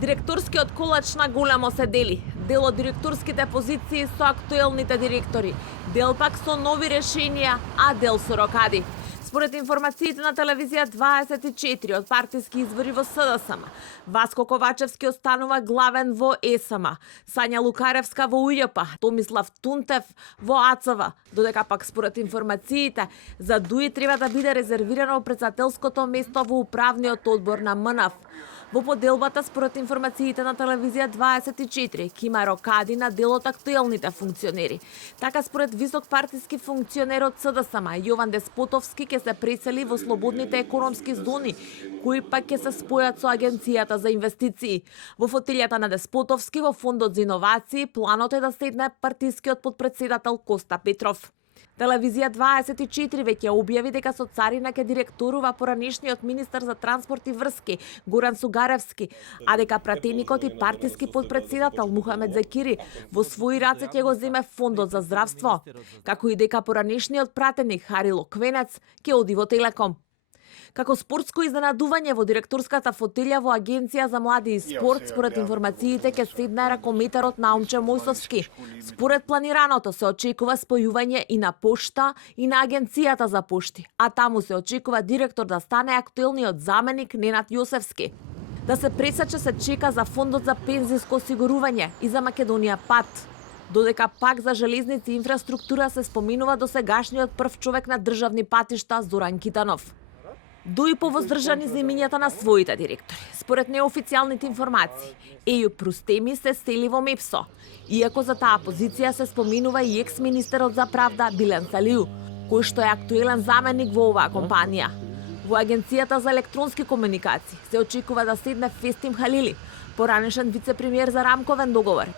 Директорскиот колач на големо се дели. Дел од директорските позиции со актуелните директори, дел пак со нови решенија, а дел со рокади. Според информациите на телевизија 24 од партиски извори во СДСМ, Васко Ковачевски останува главен во ЕСМ, Сања Лукаревска во УЈП, Томислав Тунтев во АЦВ, додека пак според информациите за Дуи треба да биде резервирано председателското место во управниот одбор на МНФ. Во поделбата според информациите на телевизија 24 ќе има рокади на дел од актуелните функционери. Така според висок партиски функционер од СДСМ Јован Деспотовски ќе се пресели во слободните економски зони, кои пак ќе се спојат со Агенцијата за инвестиции. Во фотилјата на Деспотовски во Фондот за иновации планот е да седне партискиот подпредседател Коста Петров. Телевизија 24 веќе објави дека со царина ќе директорува поранешниот министер за транспорт и врски Горан Сугаревски, а дека пратеникот и партиски подпредседател Мухамед Закири во своји раце ќе го земе Фондот за здравство, како и дека поранешниот пратеник Харило Квенец ќе оди во Телеком. Како спортско изненадување во директорската фотелја во Агенција за млади и спорт, според информациите ќе седне ракометарот Наумче Мојсовски. Според планираното се очекува спојување и на пошта и на Агенцијата за пошти, а таму се очекува директор да стане актуелниот заменик Ненад Јосевски. Да се пресече се чека за Фондот за пензиско осигурување и за Македонија ПАТ. Додека пак за железници и инфраструктура се споминува досегашниот прв човек на државни патишта Зоран Китанов. Дуи повоздржани земјињата на своите директори. Според неофицијалните информации, Еју Прустеми се сели во МЕПСО, иако за таа позиција се споминува и екс-министерот за правда Билен Салиу, кој што е актуелен заменик во оваа компанија. Во Агенцијата за електронски комуникации се очекува да седне Фестим Халили, поранешен вице-премиер за рамковен договор.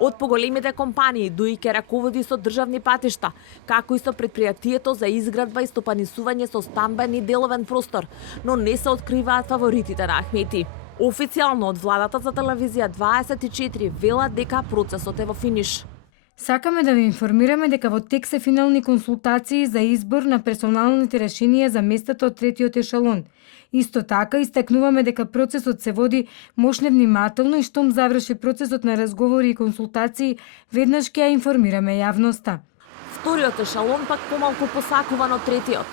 Од поголемите компании Дуи ќе раководи со државни патишта, како и со предпријатието за изградба и стопанисување со стамбен и деловен простор, но не се откриваат фаворитите на Ахмети. Официјално од владата за телевизија 24 велат дека процесот е во финиш. Сакаме да ви информираме дека во тек се финални консултации за избор на персоналните решенија за местото од третиот ешалон. Исто така, истакнуваме дека процесот се води мошне внимателно и штом заврши процесот на разговори и консултации, веднаш ќе ја информираме јавноста. Вториот ешалон пак помалку посакуван од третиот.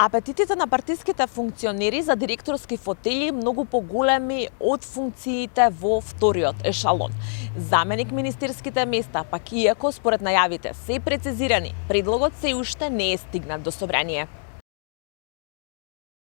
Апетитите на партиските функционери за директорски фотели многу поголеми од функциите во вториот ешалон. Заменик министерските места, пак иако според најавите се прецизирани, предлогот се уште не е стигнат до собрание.